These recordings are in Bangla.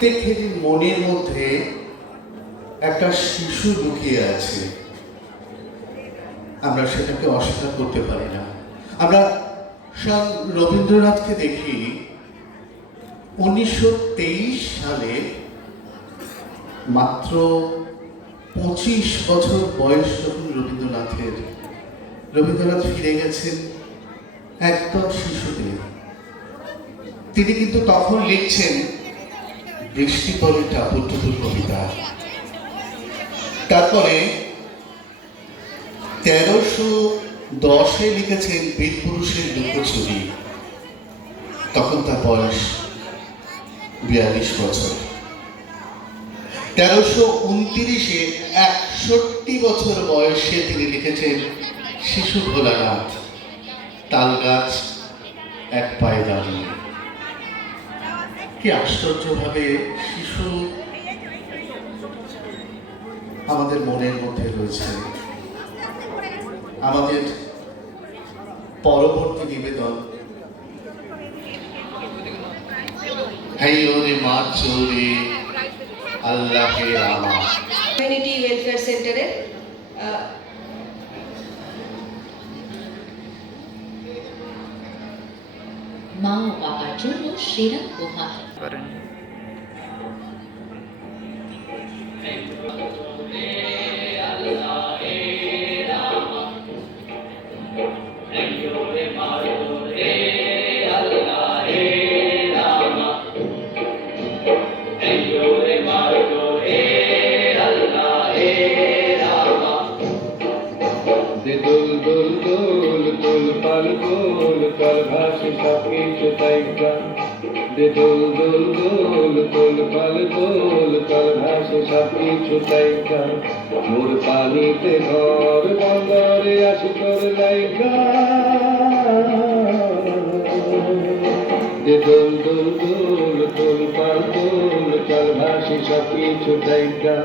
প্রত্যেকের মনের মধ্যে একটা শিশু লুকিয়ে আছে, আমরা সেটাকে অস্বীকার করতে পারি না। আমরা রবীন্দ্রনাথকে দেখি 1923 সালে মাত্র 25 বছর বয়স যখন রবীন্দ্রনাথ ফিরে গেছেন একদম শিশুদের। তিনি কিন্তু তখন লিখছেন বৃষ্টি পরে টাপুর টুপুর কবিতা। তারপরে 1310-এ লিখেছেন বীরপুরুষের লুকোচুরি, তখন তার বয়স 42 বছর। 1329-এ 61 বছর বয়সে তিনি লিখেছেন শিশু ভোলানাথ, তাল গাছ এক পায়ে দাঁড়িয়ে। কি আশ্চর্যভাবে শিশু আমাদের মনের মধ্যে রয়েছে। আমাদের পরবর্তী নিবেদন হাইওরে মা চোরে আল্লাহের আমার কমিউনিটি ওয়েলফেয়ার সেন্টারের মা ও বাবার জন্য সেরা উপহার। দোল দোল দোল দোল পাল দোল কাল ভাসে সবকিছু তাইকা। দোল দোল দোল দোল পাল দোল কাল ভাসে সবকিছু তাইকা। মোর পানিতে ঘর বন্দরে আসি তোর লাইকা। দোল দোল দোল দোল পাল দোল কাল ভাসে সবকিছু তাইকা।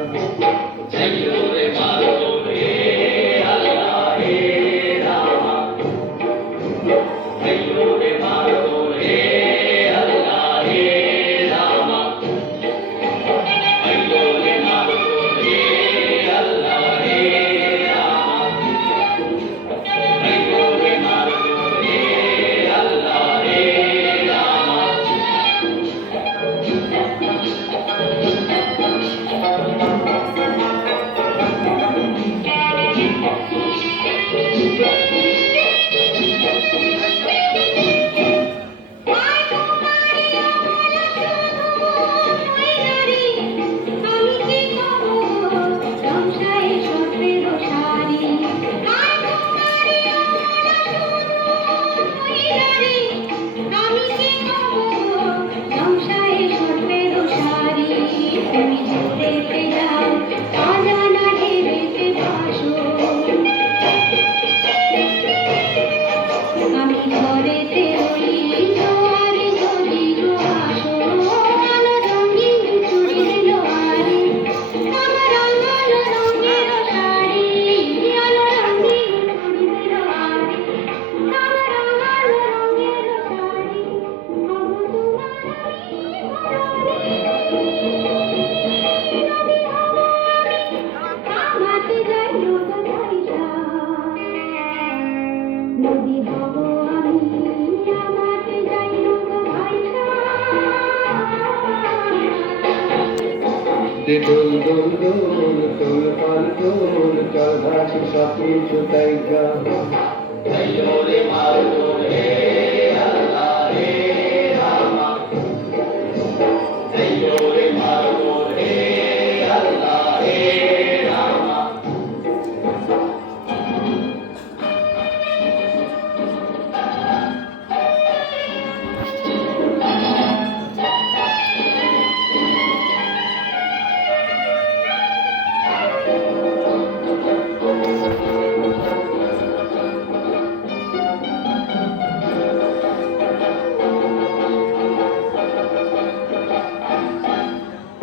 দে দোল দোল দোল দোল পাল দোল চল ভাসি সব কিছু তাই গা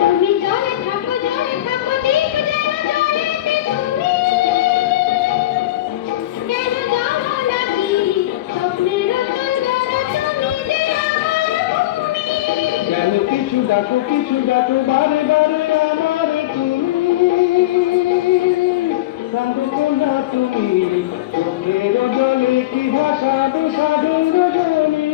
তুমি জলে থাকো দীপ যেন জ্বলেতে তুমি কেন যাও নাকি স্বপ্নের সুন্দর তুমি যে আমার ভূমি কেন কিছু ডাকো বারে বারে আমার তুমি কাঁদো না তুমি চোখের জলে কি ভাসাবে সাধুর জমি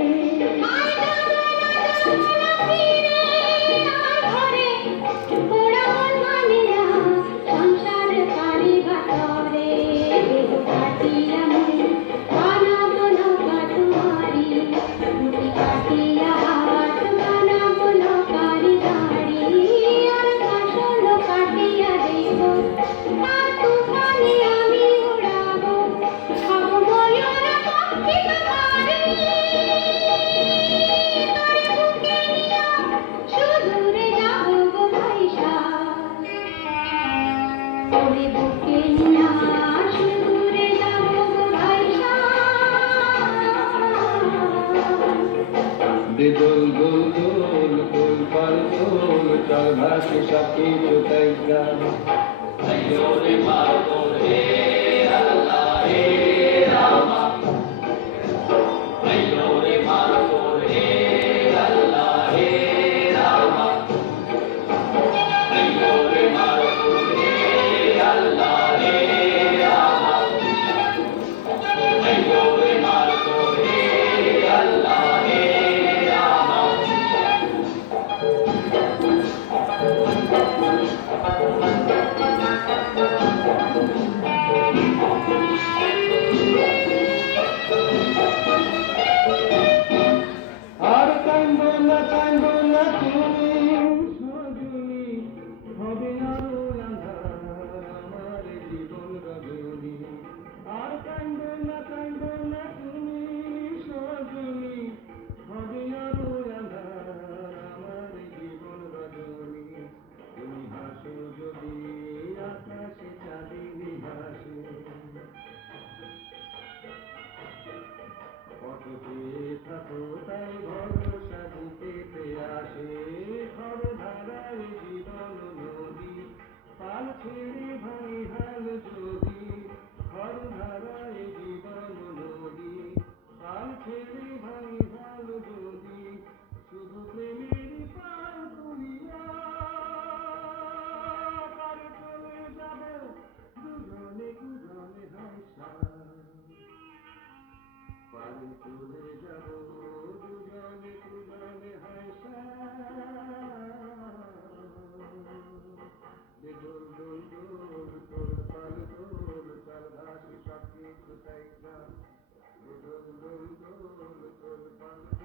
সুদূরে যাব গো ভাইসা ওরে বুকে নিয়া সুদূরে যাব গো ভাইসা দে দোল দোল দোল দোল পাল দোল চল ভাসি সব কিছু তাই গা আর কান্দো না তুমি সজনী হবে আরো আঁধার আমার জীবন রজনী আর কান্দো না তুমি সজনী হবে আরো আঁধার আমার জীবন রজনী তুমি হাসো যদি আকাশে চাঁদিনী হাসে কততে থাকো তাই ভরসা বুকেতে আসে খর ধারায় জীবন নদী পাল ছেড়ে ভাই হাল যদি খর ধারায় জীবন নদী পাল ছেড়ে ভাই হাল যদি শুধু প্রেমের পাল তুলিয়া পার চলে যাব দুজনে হাসা পারে চলে যাব দুজনে হাসা দে দোল দোল দোল দোল পাল দোল চল ভাসি সব কিছু তাই গা দে দোল দোল দোল দোল পাল